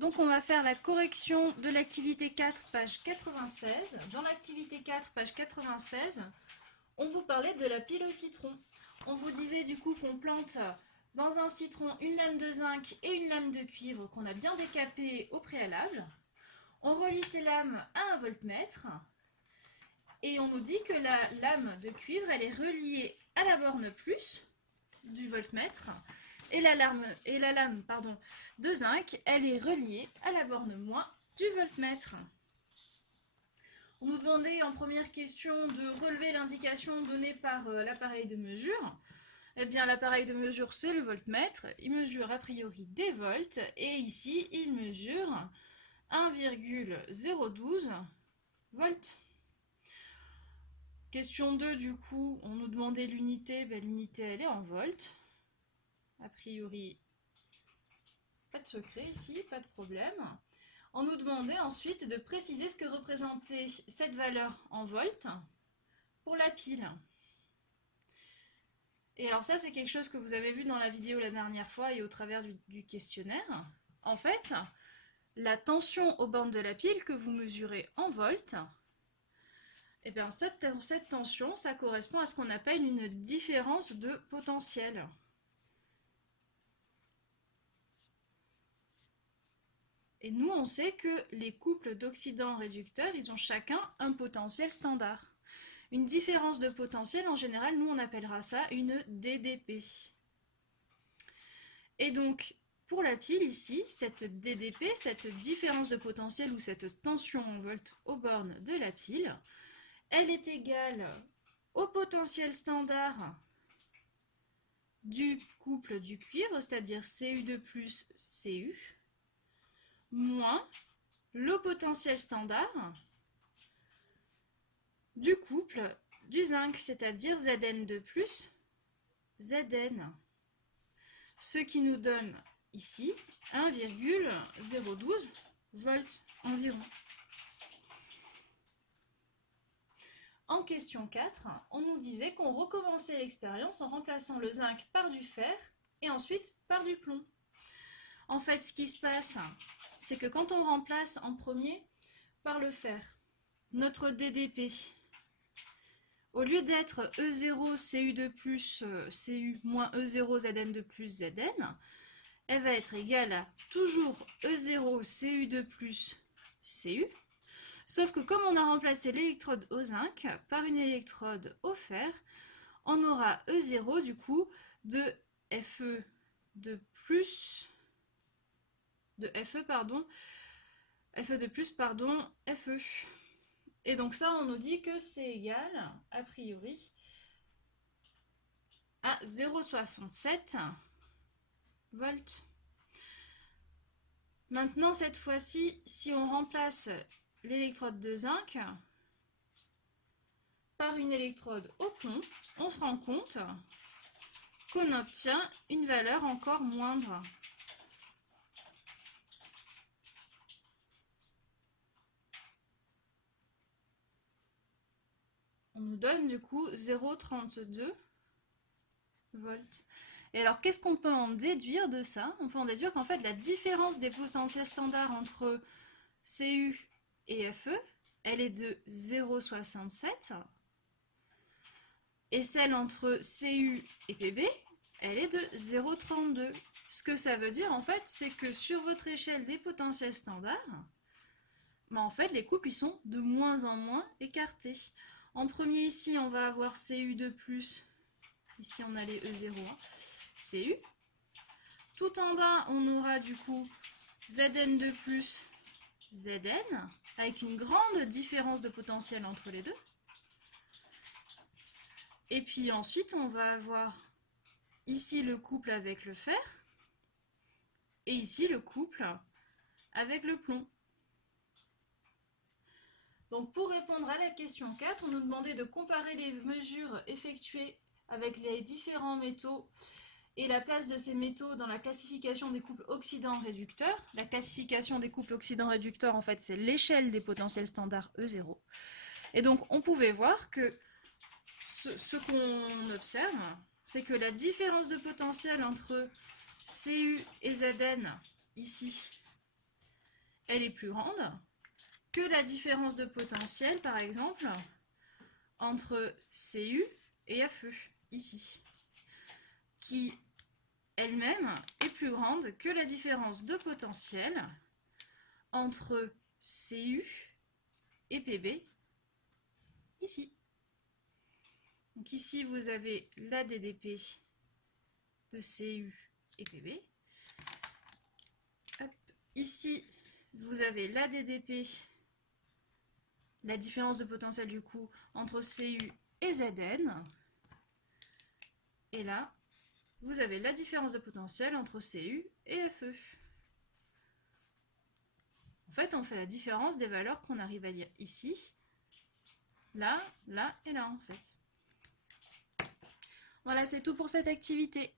Donc on va faire la correction de l'activité 4, page 96. Dans l'activité 4, page 96, on vous parlait de la pile au citron. On vous disait du coup qu'on plante dans un citron une lame de zinc et une lame de cuivre qu'on a bien décapées au préalable. On relie ces lames à un voltmètre et on nous dit que la lame de cuivre elle est reliée à la borne plus du voltmètre et la lame de zinc elle est reliée à la borne moins du voltmètre. On nous demandait en première question de relever l'indication donnée par l'appareil de mesure. Eh bien, l'appareil de mesure, c'est le voltmètre. Il mesure a priori des volts. Et ici, il mesure 1,012 volts. Question 2, du coup, on nous demandait l'unité. Ben, l'unité, elle est en volts. A priori, pas de secret ici, pas de problème. On nous demandait ensuite de préciser ce que représentait cette valeur en volts pour la pile. Et alors ça, c'est quelque chose que vous avez vu dans la vidéo la dernière fois et au travers du questionnaire. En fait, la tension aux bornes de la pile que vous mesurez en volts, eh bien cette tension, ça correspond à ce qu'on appelle une différence de potentiel. Et nous, on sait que les couples d'oxydants réducteurs, ils ont chacun un potentiel standard. Une différence de potentiel, en général, nous, on appellera ça une DDP. Et donc, pour la pile ici, cette DDP, cette différence de potentiel ou cette tension en volts aux bornes de la pile, elle est égale au potentiel standard du couple du cuivre, c'est-à-dire Cu2 plus Cu, moins le potentiel standard du couple du zinc, c'est-à-dire Zn2 plus Zn. Ce qui nous donne ici 1,012 volts environ. En question 4, on nous disait qu'on recommençait l'expérience en remplaçant le zinc par du fer et ensuite par du plomb. En fait, ce qui se passe, c'est que quand on remplace en premier par le fer, notre DDP, au lieu d'être E0 Cu2 plus Cu moins E0 Zn2 plus Zn, elle va être égale à toujours E0 Cu2 plus Cu, sauf que comme on a remplacé l'électrode au zinc par une électrode au fer, on aura E0 du coup de Fe de plus de Fe pardon Fe de plus pardon Fe. Et donc ça on nous dit que c'est égal a priori à 0,67 volts. Maintenant cette fois-ci, si on remplace l'électrode de zinc par une électrode au plomb, on se rend compte qu'on obtient une valeur encore moindre. On nous donne du coup 0,32 volts. Et alors qu'est-ce qu'on peut en déduire de ça? On peut en déduire qu'en fait la différence des potentiels standards entre Cu et Fe, elle est de 0,67 et celle entre Cu et Pb, elle est de 0,32. Ce que ça veut dire en fait, c'est que sur votre échelle des potentiels standards, en fait les couples ils sont de moins en moins écartés. En premier ici on va avoir Cu2 plus, ici on a les E0, Cu. Tout en bas on aura du coup Zn2 plus Zn, avec une grande différence de potentiel entre les deux. Et puis ensuite, on va avoir ici le couple avec le fer et ici le couple avec le plomb. Donc pour répondre à la question 4, on nous demandait de comparer les mesures effectuées avec les différents métaux et la place de ces métaux dans la classification des couples oxydants-réducteurs. La classification des couples oxydants-réducteurs, en fait, c'est l'échelle des potentiels standards E0. Et donc, on pouvait voir que ce qu'on observe, c'est que la différence de potentiel entre Cu et Zn, ici, elle est plus grande que la différence de potentiel, par exemple, entre CU et FE, ici, qui elle-même est plus grande que la différence de potentiel entre CU et PB, ici. Donc ici, vous avez la DDP de CU et PB. Hop. Ici, vous avez la DDP, la différence de potentiel du coup entre CU et ZN. Et là, vous avez la différence de potentiel entre CU et FE. En fait, on fait la différence des valeurs qu'on arrive à lire ici, là, là et là en fait. Voilà, c'est tout pour cette activité.